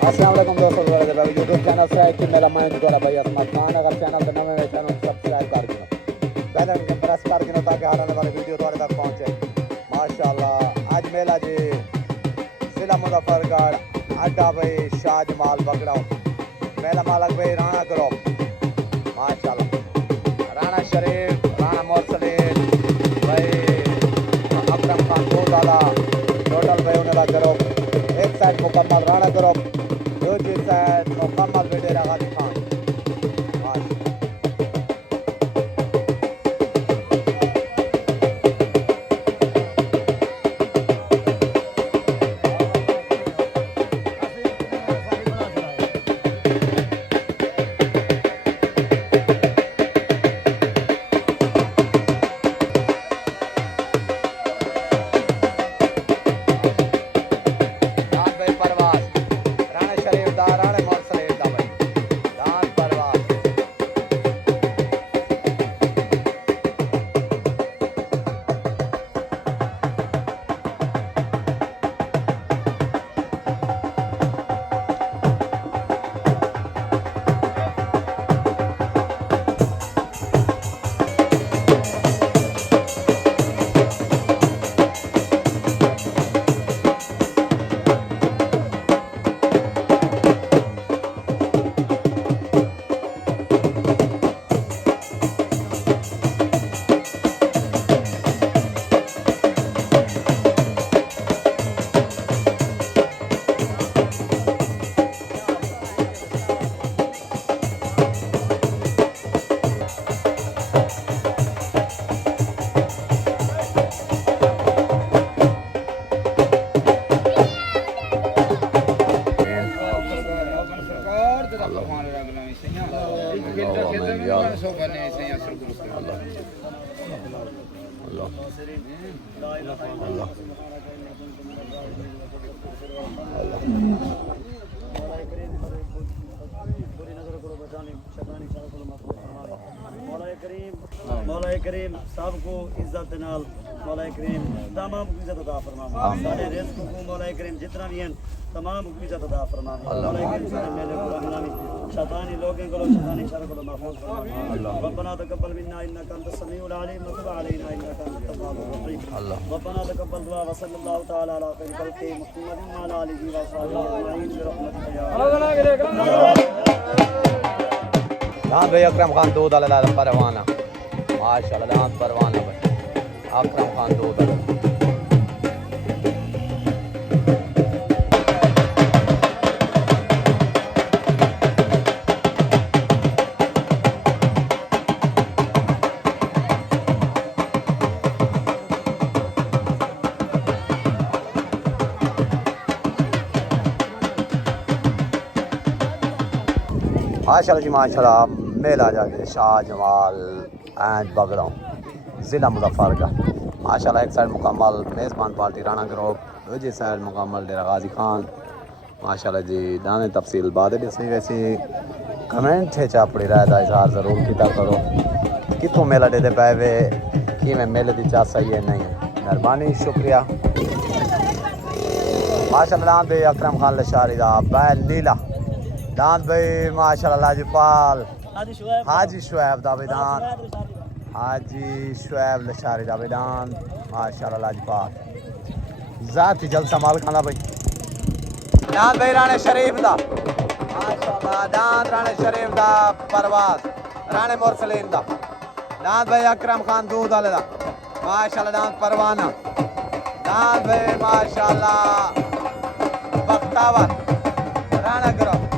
अस्सलाम वालेकुम दोस्तों, यूट्यूब चैनल से है कि मेरा मैं द्वारा भाई असमत खान। अगर चैनल पे नवे चैनल सब्सक्राइब कर दियो, बेल आइकन प्रेस कर दियो ताकि आने वाली वीडियो तुम्हारे तक पहुंचे। माशाल्लाह आज मेला जी जिला मुजफ्फरगढ़ अड्डा भाई शाहजमाल बगड़ाऊ मेला मालक भाई राणा ग्रुप माशाल्लाह राणा शरीफ राणा मोरसलीन भाई अकरम खान दूधाला टोटल भाई उन्हें ग्रुप एक साइड मुकम्मल राणा ग्रुप दूसरी साइड मुकम्मल बेटेरा गाजी खान। मौला करीम सबको इज्जत नाल मौला करीम तमाम को इज्जत अता फरमावे। सारे रिज़्क़ को मौला करीम जितना भी हैं तमाम को इज्जत अता फरमावे। मौला करीम सारे मेले को रहमानी शैतानी लोगों को शैतानी शर को महफूज फरमावे। रब्बना तकब्बल मिन्ना इन्नका अंतस समीउल अलीम व तब अलैना इन्नका अंतत तव्वाबुर रहीम। रब्बना तकब्बल दुआ व सल्लल्लाहु तआला अला खैरि खल्क़ि मुहम्मदिन व अला आलिहि व सहाबिहि अजमईन बिरहमतिका या दांत भाई अकरम खान दूध वाला परवाना माशाल्लाह दांत परवाना भाई अकरम खान दूध वाला माशाल्लाह जी माशाल्लाह मेला जाके शाहजमाल एंड बगड़ाऊ ज़िला मुजफ्फरगढ़ माशाल्लाह एक साइड मुकम्मल मेज़बान पार्टी राणा ग्रुप दूसरी साइड मुकम्मल डेरा गाजी खान माशाल्लाह जी दाने तफसील बाद ॾिसी वैसी कमेंट है चापड़ी राय का इजहार ज़रूर किया करो कितों मेला देते पे वे कि मैं मेले की चाह सही है नहीं है मेहरबानी शुक्रिया माशाल्लाह दान भाई अकरम खान लशारी दा बैल नीला दान भाई माशाल्लाह लाजपाल हाजी शुएब दावेदान हाजी शुएब लशारी दावेदान माशाल्लाह लाजपाल जाती जलसा माल खाना भाई दान भाई राणे शरीफ दा माशाल्लाह दान राणे शरीफ दा परवाज राणे मोरसलीन दा दान भाई अकरम खान दूध वाले दा माशाल्लाह दान परवाना दान भाई माशाल्लाह बख्तावर राणा ग्रुप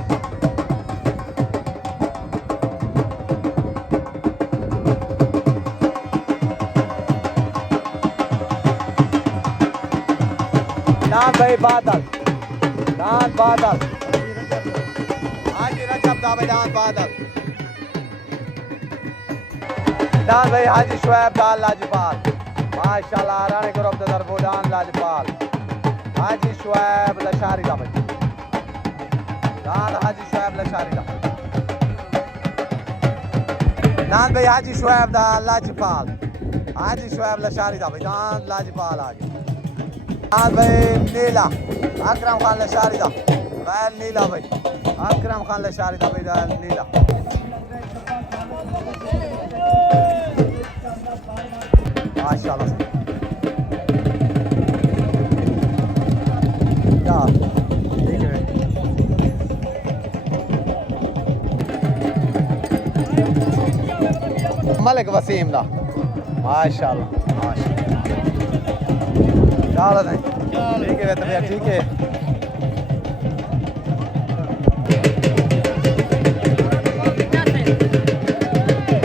दान भाई बादल हाजी रजब दावे दान बादल दान भाई हाजी शुएब दाल लाजपाल माशाल्लाह राणे ग्रुप दा दरबोदान लाजपाल हाजी शुएब लशारी दा भाई दान हाजी शुएब लशारी दा दान भाई हाजी शुएब दा लाजपाल हाजी शुएब लशारी दा भाई दान लाजपाल आ गया भाई नीला अकरम खान लशारी दा बैल नीला भाई अकरम खान लशारी दा भाई बैल नीला माशाल्लाह या ठीक है मलिक वसीम दा माशाल्लाह चलो नहीं ठीक है भैया ठीक है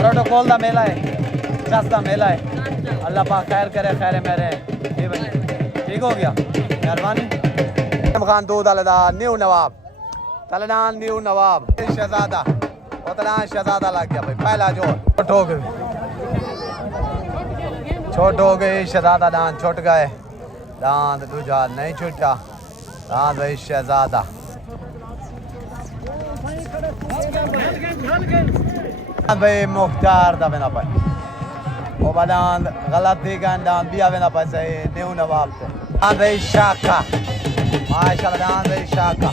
प्रोटोकॉल दा मेला है जस दा मेला है अल्लाह पाक खैर करे खैर मेरे ठीक हो गया मेहरबानी खान दूध वाले दा न्यू नवाब तलनान न्यू नवाब शहजादा उतना शहजादा लग गया भाई पहला जोर छोट हो गई शहजादा दांत छुट गए दांत दूजा नहीं छुटा दांत भाई शहजादा भाई मुख्तार दा बिना पाए वो दांत गलत थी गन दांत भी आवे ना पाए सही न्यू नवाब थे दांत भाई शाखा माशाल्लाह दांत भाई शाखा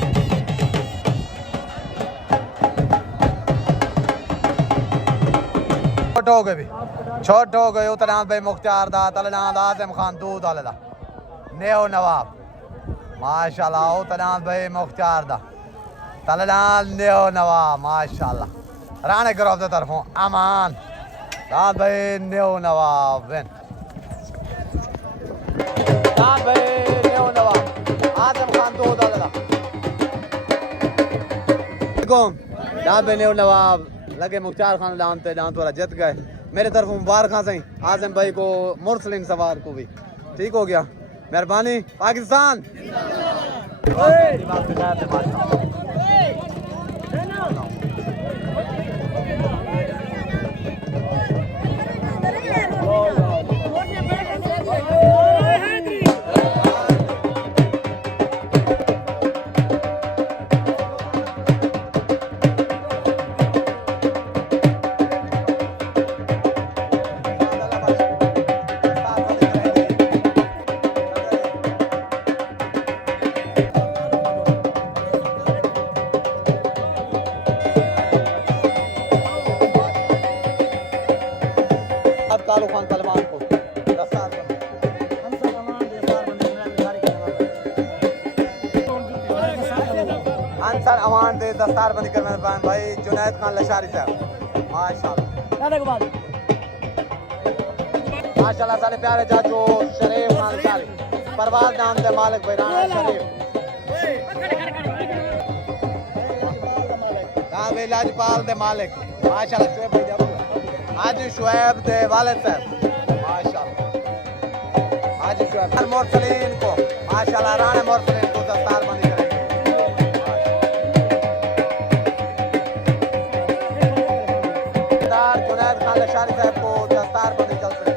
छोट हो गए भी छोट हो गए उतना भाई मुख्तार दा तलनाद आजम खान दूध वाले दा नेओ नवाब माशाल्लाह उतना भाई मुख्तार दा तलनाद नेओ नवाब माशाल्लाह राणे ग्रुप की तरफों अमान दाद भाई नेओ नवाब बिन दाद भाई नेओ नवाब आजम खान दूध वाले दा दाद भाई नेओ नवाब लगे मुख्तार खान दांत वाला जीत गए मेरे तरफ मुबारक सही आजम भाई को मुरसलिन सवार को भी ठीक हो गया मेहरबानी पाकिस्तान तालु खान सलमान को अंसर अमान दे दस्तार बंदी कर भाई जुनैद खान लशारी साहब माशाल्लाह सारे प्यारे चाचू शरीफ खान लशारी परवाज नाम दे मालिक भाई राणा शरीफ भाई लाजपाल दे मालिक माशाल्लाह शुएब भाई आज शुएब दे वालिद साहब माशाल्लाह आज शुएब मोरसलीन को माशाल्लाह राणा मोरसलीन को दस्तार बंदी करेंगे जुनैद खान लशारी साहब को दस्तार बंदी चल रही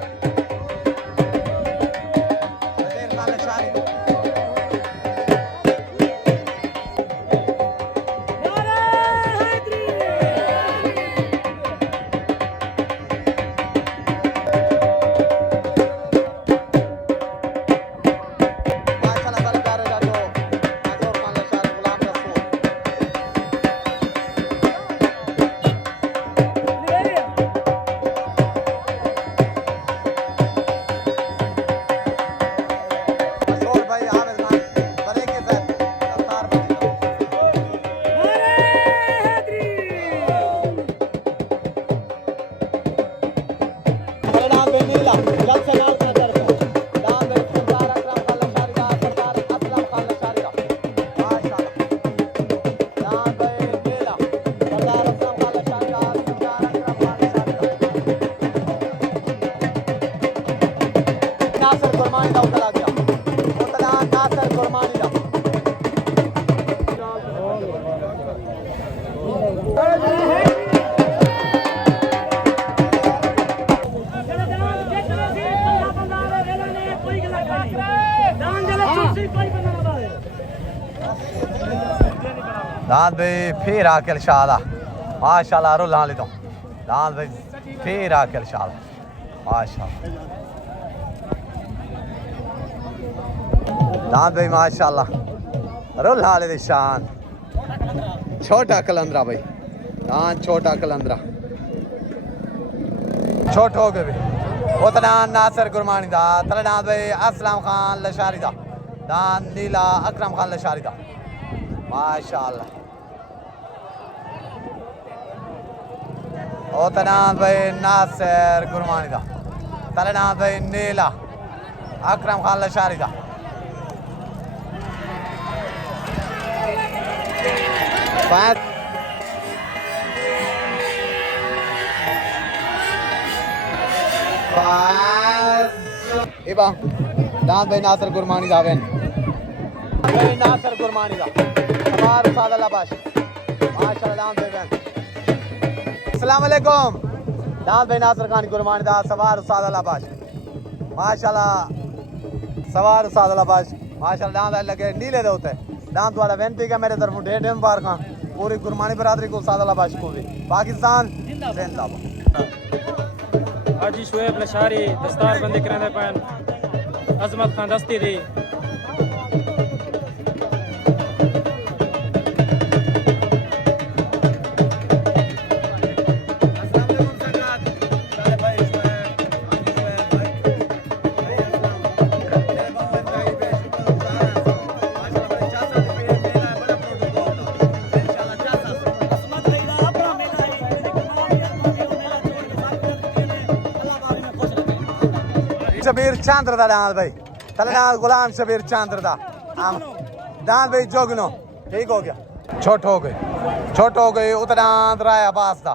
खान लशारी को दांत भाई फिर आके शाला माशाल्लाह रो ला लेता हूँ दांत भाई फिर आके शाला माशाल्लाह दांत भाई माशाल्लाह रो ला ले शान छोटा कलंदरा भाई दान छोटा कलंदरा छोट हो गए उतना नासिर गुरमानी दा तलनाद भाई असलम खान लशारी दा दान नीला अकरम खान लशारी दा माशाअल्लाह उतना भाई नासिर गुरमानी दा तलनाद भाई नीला अकरम खान लशारी दा इबा दान भाई नासिर गुरमानी दा वेन भाई नासिर गुरमानी दा हमार उस्ताद अल्लाह बाश माशाअल्लाह दान भाई वेन अस्सलाम वालेकुम दान भाई नासिर खान गुरमानी दा सवार उस्ताद अल्लाह बाश माशाअल्लाह सवार उस्ताद अल्लाह बाश माशाअल्लाह दान लगे नीले दे होते दान तुम्हारा बेनती है मेरे तरफ ढेर ढेर बार खां पूरी गुरमानी बरादरी को उस्ताद अल्लाह बाश को भी पाकिस्तान जिंदाबाद हाजी शुएब लशारी दस्तार बंदी कराने पैन अजमत खान दस्ती दी शबीर चंद्र दा दान भाई तलनाद गुलाम शबीर चंद्र दा दान भाई जोगनो ठीक हो गया छोट हो गए उतना राय अब्बास दा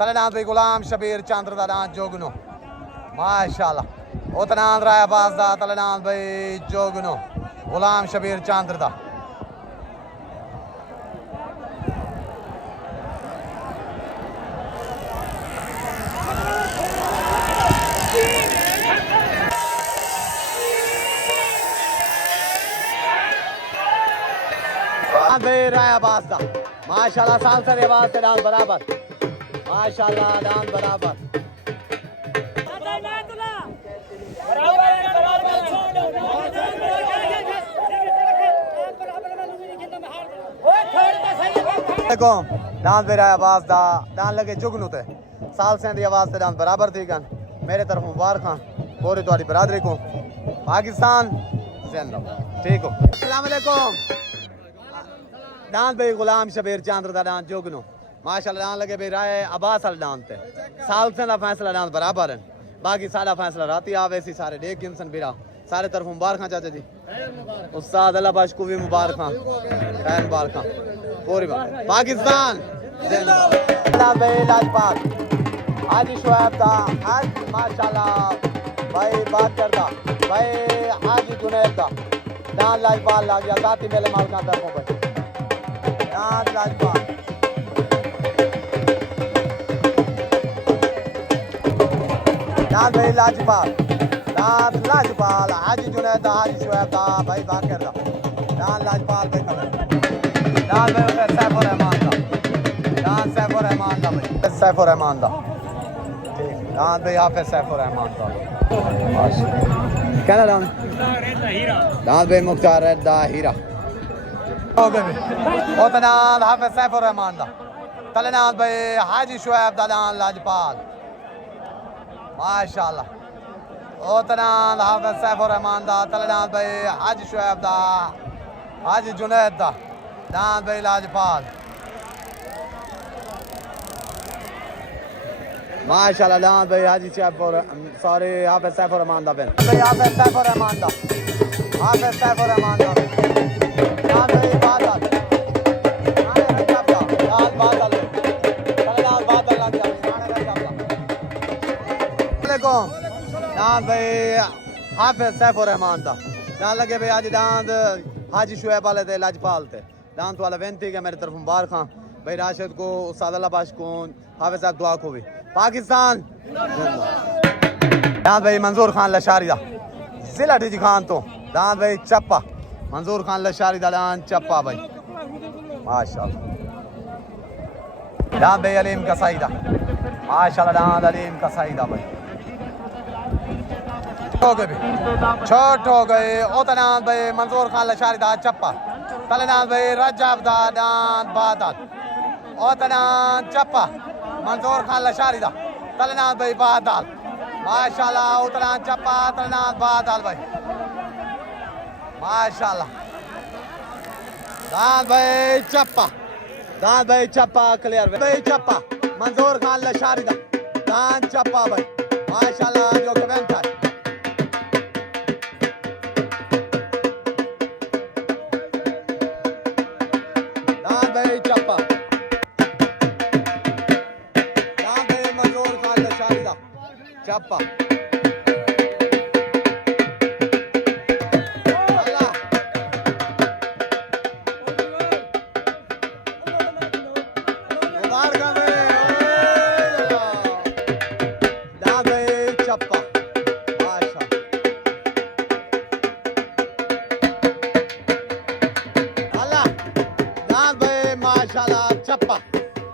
तलनाद भाई गुलाम शबीर चंद्र दा दान जोगनो माशाअल्लाह उतना राय अब्बास दा तलनाद भाई जोगनो गुलाम शबीर चंद्र दा राय अब्बास दा माशाअल्लाह साल से आवाज से डांस बराबर माशाअल्लाह डांस बराबर डांस भी राय अब्बास दा डांस लगे जुगनू ते साल से दी आवाज से डांस बराबर थी गन मेरे तरफ मुबारक पूरी तुम्हारी बरादरी को पाकिस्तान जिंदाबाद ठीक हो अस्सलाम वालेकुम डांस भाई गुलाम शबीर चंद्र दा डांस जोगनो माशाअल्लाह डांस लगे भाई राय अब्बास अल डांस ते साल से दा फैसला डांस बराबर है बाकी सारा फैसला राती आवे सी सारे देख किनसन बिरा सारे तरफ मुबारक चाचा जी उस्ताद अल्लाह बाश को भी मुबारक खैर मुबारक पूरी पाकिस्तान जिंदाबाद भाई लाजपाल हाजी शुएब दा आज माशाअल्लाह भाई बात करता भाई हाजी जुनैद दा डांस लाजपाल ला गया जाती मेले मालकान तरफों पे डांस लाजपाल डांस भाई लाजपाल डांस लाजपाल हाजी जुनैद दा हाजी शुएब दा भाई बाकर दा डांस लाजपाल भाई खबर डांस भाई सैफुर रहमान दा डांस सैफुर रहमान दा भाई सैफुर रहमान दा ठीक डांस भाई हाफिज सैफुर रहमान दा क्या डांस डांस भाई मुख्तार दा हीरा उतना हाफिज सैफुर रहमान दा तलनाद भाई हाजी शुएब दा डांस लाजपाल माशाअल्लाह उतना हाफिज सैफुर रहमान दा तलनाद भाई हाजी शुएब दा हाजी जुनैद दा डांस भाई लाजपाल माशाअल्लाह डांस भाई हाजी सैफुर सॉरी हाफिज सैफुर रहमान दा भाई हाफिज सैफुर रहमान दा हाफिज सैफुर रहमान दा डांस भाई बादल डांस बादल तलनाद बादल लग गया वालेकुम डांस भाई हाफिज सैफुर रहमान दा डांस लगे भाई आज डांस हाजी शुएब वाले थे लाजपाल थे डांस वाला बेनती है मेरी तरफ मुबारक भाई राशिद को उस्ताद अल्लाह बाश को हाफिज साहब दुआ को भी पाकिस्तान डांस भाई मंजूर खान लशारी दा जिला डी खान तो डांस भाई चप्पा मंजूर खान लशारी दा डांस चप्पा भाई माशाअल्लाह डांस भाई अलीम कसाई दा माशाअल्लाह डांस अलीम कसाई दा भाई हो गए छोट हो गए उतना भाई मंजूर खान लशारी दा चप्पा तलनान भाई रजब दादान बादल ओतनान चप्पा मंजूर खान लशारी दा तलनान भाई बादल माशाल्लाह उतनान चप्पा तलनान बादल भाई माशाल्लाह दान भाई चप्पा क्लियर भाई चप्पा मंजूर खान लशारी दा दान चप्पा भाई माशाल्लाह जो कमेंट है दान भाई चप्पा दान भाई मंजूर खान लशारी दा चप्पा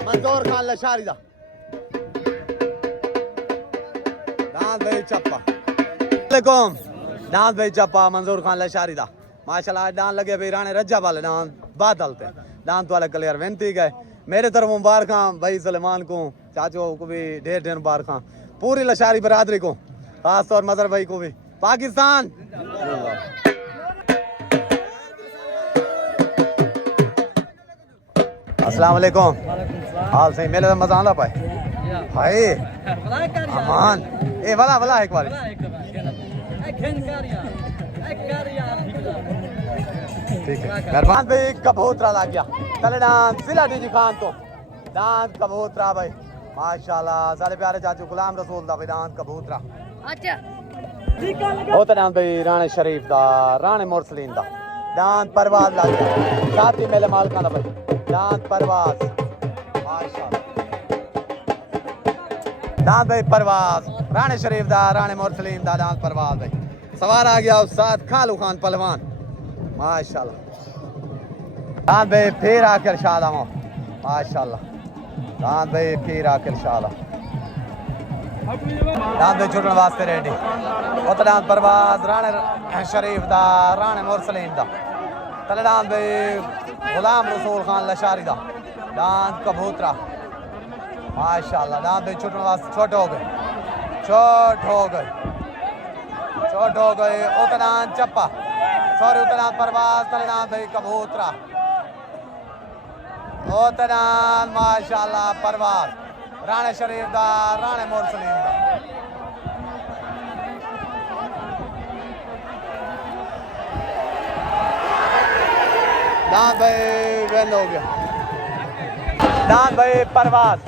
मंजूर खान लशारी दा दान भाई चप्पा वालेकुम दान भाई चप्पा मंजूर खान लशारी दा माशाल्लाह दान लगे भाई राणे रज्जा वाले दान बादल पे दान तो वाले क्लियर विनती गए मेरे तरफ मुबारक भाई सलेमान को चाचो को भी ढेर ढेर मुबारक पूरी लशारी बरादरी को खास तौर मदर भाई को भी पाकिस्तान अस्सलाम वालेकुम हाल सही मेले मजा आंदा पाए हाय अमान ए वाला एक बार ठीक है मेहरबान भाई कबूतरा ला गया तलडान जिला डीजी खान तो दांत कबूतरा भाई माशाल्लाह सारे प्यारे चाचू गुलाम रसूल दा दांत कबूतरा अच्छा होता नाम भाई राणे शरीफ दा राणे मुरसलीन दा दांत परवाज ला गया साथी मेले मालका दा भाई दांत परवाज माशाल्लाह दांत भाई परवाज राणे शरीफ दा राणे मुरसलीन दा दांत परवाज भाई सवार आ गया उस्ताद खालू खान पहलवान माशाल्लाह दांत भाई फिर आकर शादा हो माशाल्लाह दांत भाई फिर आकर शादा दांत भाई छुटने वास्ते रेडी उत दांत परवाज राणे शरीफ दा राणे मुरसलीन दा तले दांत भाई गुलाम रसूल खान लशारी दा दांत कबूतरा माशाल्लाह दांत भाई छुटने वास्ते छोट हो गए उतनान चप्पा सॉरी उतनान परवाज तले दांत भाई कबूतरा उतनान माशाल्लाह परवाज राणे शरीफ दा राणे मुरसलीन दा दांत भाई वेल हो गया दांत भाई परवाज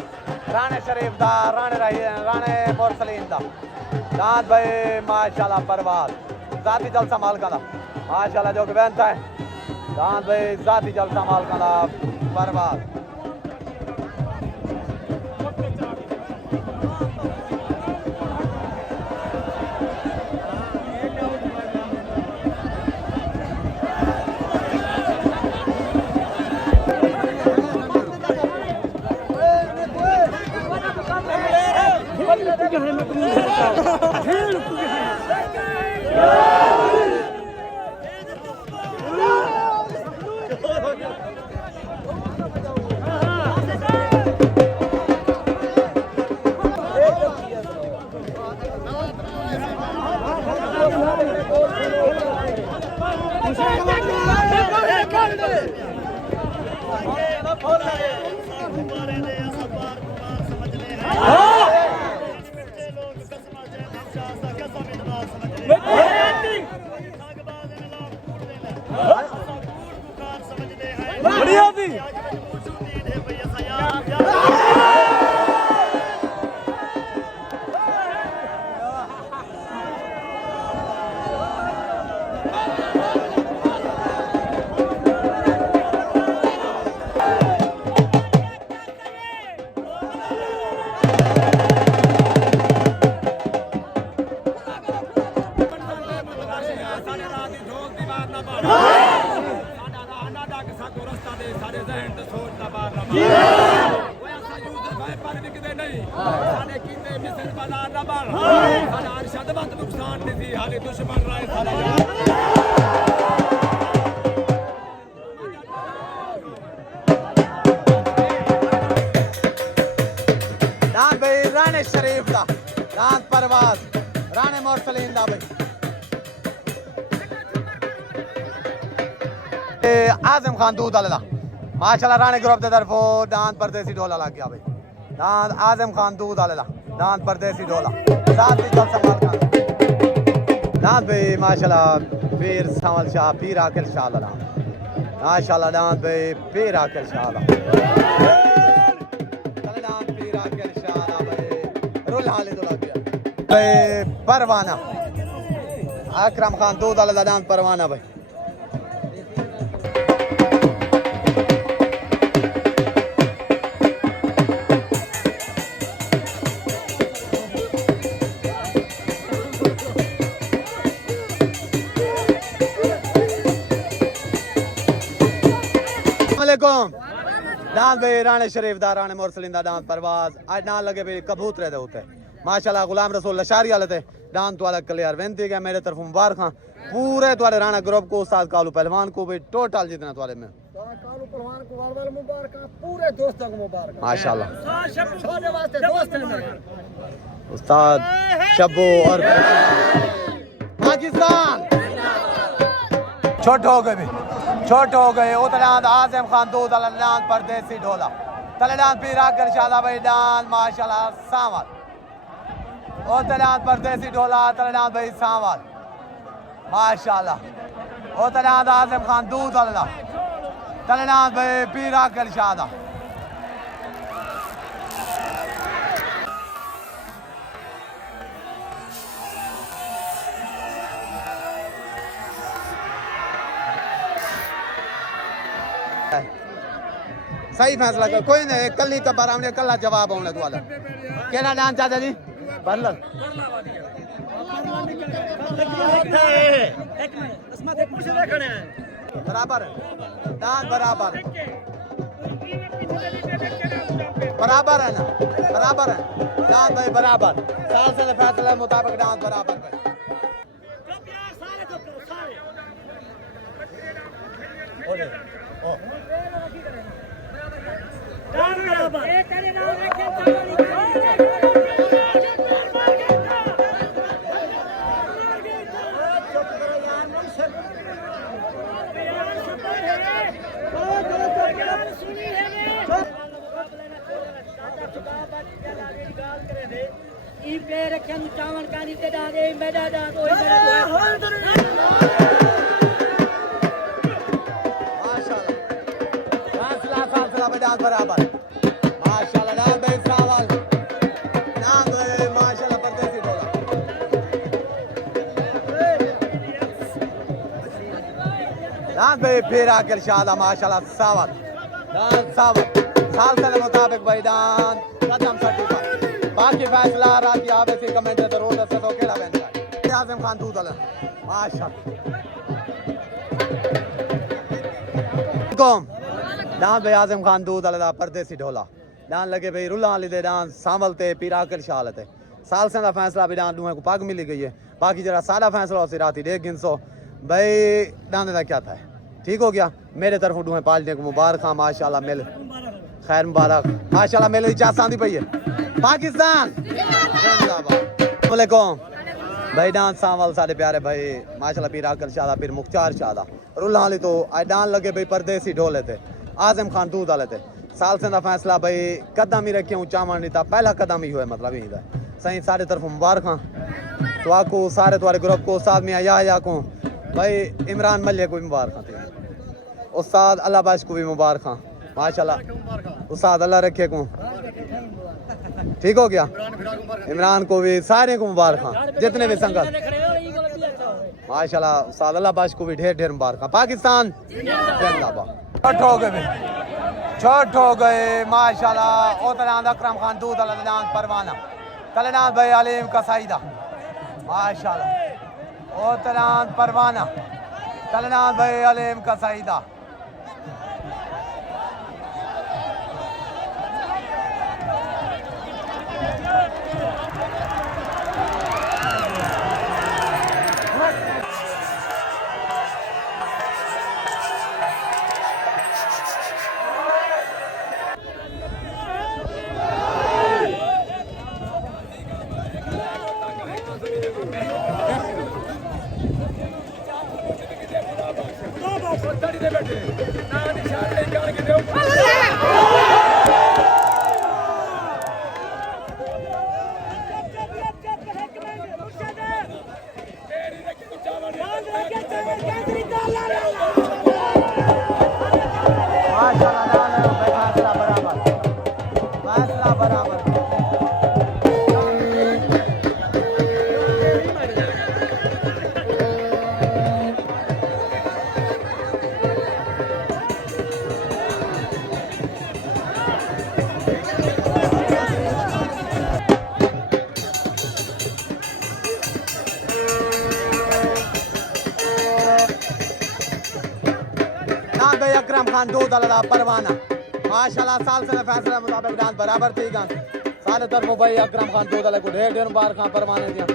राणे शरीफ दा राणे मुरसलीन दा दांत भाई माशाल्लाह परवाज जाती जलसा मालका दा माशाल्लाह जो कि बेहतर है दांत भाई जाती जलसा मालका दा परवाज राणे शरीफ दा दांत परवाज राणे मोरसलीन दा भाई आजम खान दूध वाला माशाल्लाह राणे ग्रुप के तरफों दांत परदेसी ढोला लग गया भाई दांत आजम खान दूध वाला दांत परदेसी ढोला साथ ही चल संभाल खान दांत भाई माशाल्लाह पीर संवल शाह पीर आकिल शाह दा माशाल्लाह दांत भाई पीर आकिल शाह दा दांत पीर आकिल शाह दा भाई रुल हाले तो लग गया भाई परवाना अकरम खान दूध वाला दांत परवाना भाई दांत भाई राणे शरीफ दा राणे मोरसलीन दा दांत परवाज आज ना लगे भाई कबूतरे दे होते माशाल्लाह गुलाम रसूल लशारी वाले थे दांत वाला क्लियर वेंती गया मेरे तरफ मुबारक पूरे तुम्हारे राणा ग्रुप को उस्ताद कालू पहलवान को भी टोटल जितना तुम्हारे में कालू पहलवान को वाल मुबारक पूरे दोस्तों को मुबारक माशाल्लाह छोटे वास्ते दोस्त हैं उस्ताद शब्बू और पाकिस्तान छोटे हो गए भी छोटे हो गए उतलांत आजम खान दूध अल्लाह परदेसी ढोला तलेदान पीर आकर शादा भाई दान माशाल्लाह सावल उतलांत परदेसी ढोला तलेदान भाई सावल माशाल्लाह उतलांत आजम खान दूध अल्लाह तलेदान भाई पीर आकर शादा सही फैसला कर कोई नहीं कल ही कबार हमने कल जवाब होने वाला केना नाम चाचा जी बरलल बराबर दान बराबर बराबर है ना बराबर है दान भाई बराबर साल से फैसले मुताबिक दान बराबर है बराबर माशाल्लाह दान भाई सावल नाम माशाल्लाह परदेसी ढोला दान भाई फिर आकर शादा माशाल्लाह सावल दान सावल साल के मुताबिक भाई दान कदम सर्टिफाइड बाकी फैसला रात की आवे से कमेंट जरूर दस तो केड़ा बन जाए आजम खान दूध वाला माशाल्लाह दान भाई आजम खान दूध वाला परदेसी ढोला दान लगे भाई रुला वाली दे दान सांवल ते पीराकर शाल ते साल से फैसला भी दान दुए को पग मिली गई है बाकी जरा सादा फैसला हो रात 150 भाई दान का क्या था ठीक हो गया मेरे तरफ दुए पालने को मुबारक माशाल्लाह मिल खैर मुबारक माशाल्लाह मेले इजाजत आंदी पई है पाकिस्तान वालेकुम भाई दान सांवल साडे प्यारे भाई माशाल्लाह पीराकर शादा फिर मुख्तार शादा रुला वाली तो आज दान लगे भाई परदेसी ढोले थे आजम खान दूध वाले थे साल से फैसला भाई कदम ही रखे चावल नहीं था पहला कदम ही हुआ मतलब यही था सही सारे तरफ मुबारक तो आपको सारे तुम्हारे ग्रुप को उस्ताद मियां या को भाई इमरान मलिया को भी मुबारक थे उस्ताद अल्लाह बाश को भी मुबारक माशाल्लाह उस्ताद अल्लाह रखे को ठीक हो गया इमरान को भी सारे को मुबारक जितने भी संगत माशाल्लाह उस्ताद अल्लाह बाश को भी ढेर ढेर मुबारक पाकिस्तान जिंदाबाद छोट हो गए माशाल्लाह ओतलांद अकरम खान दूध अल्लाह परवाना तलेनाथ भाई अलीम कसाईदा माशाल्लाह ओतलांद परवाना तलेनाथ भाई अलीम कसाईदा दांत भाई अकरम खान 2 दलदा परवाना माशाल्लाह साल से फैसला मुताबिक दांत बराबर थी गान सारे तरफों भाई अकरम खान 2 दले को ढेर ढेर बार खान परवाने दिया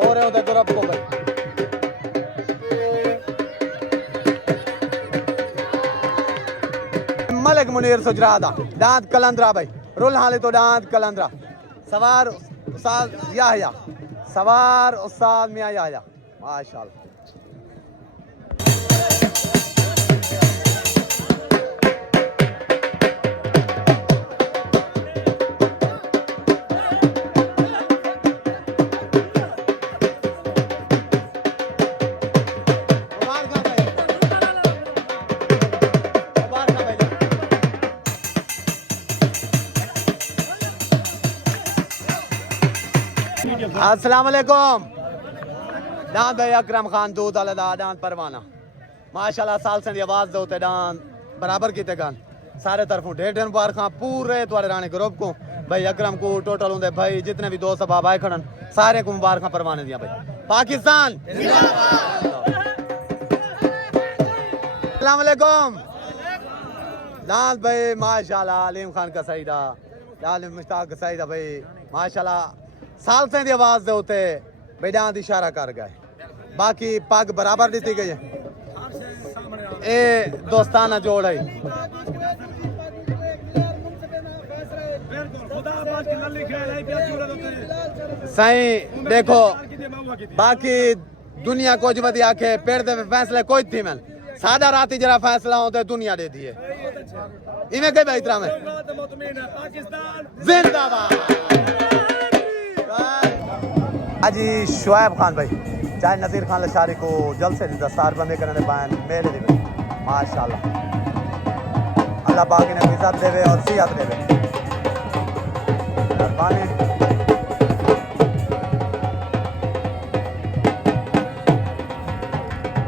और है उधर दुरब को भाई मलिक मुनीर सुजरादा दांत कलंदरा भाई रुल हाले तो दांत कलंदरा सवार उस्ताद याहया सवार उस्ताद मियां याहया माशाल्लाह अस्सलाम वालेकुम दांत भाई अकरम खान 2 दलदा दांत परवाना माशाल्लाह साल से आवाज दो ते दांत बराबर कीते गान सारे तरफों ढेर ढेर बार खां पूरे तुम्हारे राणे ग्रुप को भाई अकरम को टोटल होंगे भाई जितने भी दोस्त बाब आए खड़न सारे को मुबारक परवाने दिया भाई पाकिस्तान अस्सलाम वालेकुम दांत भाई माशाल्लाह अलीम खान का सईदा आलिम मुश्ताक का सईदा भाई माशाल्लाह साल से आवाज दे होते बेदांत इशारा कर गए बाकी पग बराबर दी गई है ए दोस्ताना जोड़ है सही देखो बाकी दुनिया को जब आखे पेड़ दे फैसले कोई थी मैं सादा राती जरा फैसला होते दुनिया दे दिए इन्हें कई भाई इतना में जिंदाबाद हाजी शुएब खान भाई चाहे नज़ीर खान लशारी को जल्द से दस्तार बंदी करने पाए मेरे दी माशाल्लाह अल्लाह पाक ने इज्जत देवे और सिहत देवे मेहरबानी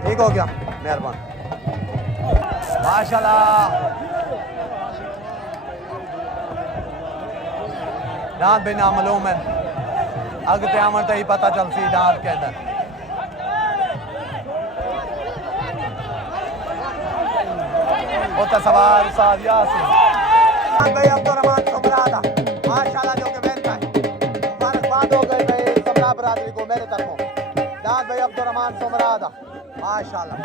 ठीक हो गया मेहरबान माशाल्लाह दांत भी नामालूम है अगते आमन तो ही पता चल सी दांत के अंदर होता सवार उस्ताद यासिर भाई अब्दुर्रहमान सुमरादा माशाल्लाह जो के बेहतर है मुबारकबाद हो गई भाई समरा बरादरी को मेरे तरफों दांत भाई अब्दुर्रहमान सुमरादा माशाल्लाह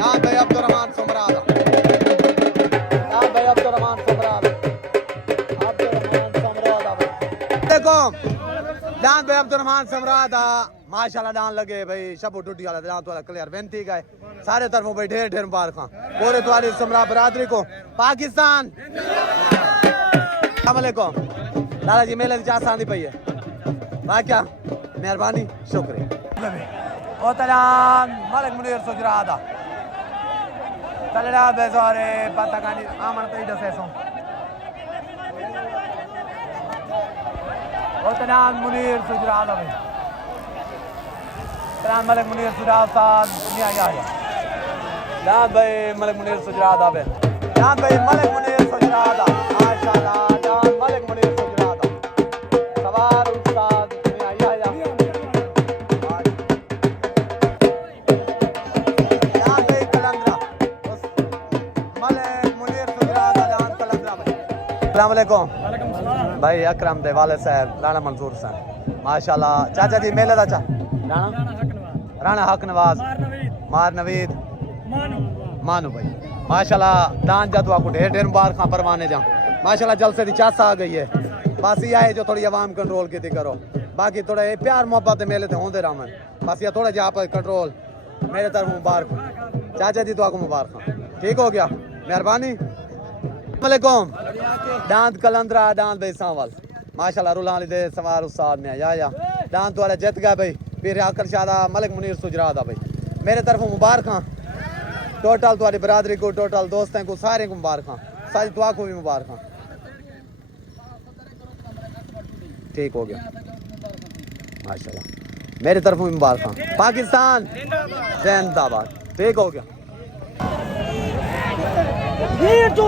दांत भाई अब्दुर्रहमान सुमरादा देखो दांत भाई अब्दुर्रहमान समरादा माशाल्लाह दान लगे भाई शबो टूटी वाला दांत वाला क्लियर बेनती गए सारे तरफों भाई ढेर ढेर मुबारक पूरे तुम्हारी समरा बरादरी को पाकिस्तान अस्सलाम वालेकुम लाला जी मेले चार सांदी पई है क्या मेहरबानी शुक्रिया ओ तलान मलिक मुनीर सुजरादा तलड़ा बेज़ारे पताकानी आमन तो इधर से सो तनान मुनीर सुजरादा भाई तनान मलिक मुनीर सुजरादा साहब मियां याहया दांत भाई मलिक मुनीर सुजरादा भाई दांत भाई मलिक मुनीर सुजरादा माशाल्लाह दांत मलिक मुनीर सुजरादा सवार उस्ताद मियां याहया दांत भाई कलंदरा मलिक मुनीर सुजरादा दांत कलंदरा भाई अस्सलाम वालेकुम भाई अकरम दे वाले साहब राणा मंसूर साहब माशाल्लाह चाचा जी मेले दा चा राणा हक नवाज मार नवीद मानू भाई माशाल्लाह दान जा तो आपको ढेर ढेर बार खां परवाने जा माशाल्लाह जलसे दी चास आ गई है बस ये है जो थोड़ी आवाम कंट्रोल की करो बाकी थोड़ा ये प्यार मोहब्बत मेले थे होंदे रहा बस ये थोड़ा जा पर कंट्रोल मेरे तरफ मुबारक चाचा जी तो आपको मुबारक ठीक हो गया मेहरबानी वालेकुम दांत कलंदरा दांत भाई सांवल माशाल्लाह रुलानी दे सवार उस्ताद में या दांत वाला जीत गया भाई फिर आकर शादा मलिक मुनीर सुजरादा भाई मेरे तरफ मुबारक टोटल तुम्हारी बरादरी को टोटल दोस्तों को सारे को मुबारक सारी दुआ को भी मुबारक ठीक हो गया माशाल्लाह मेरे तरफ भी मुबारक पाकिस्तान जिंदाबाद ठीक हो गया ये जो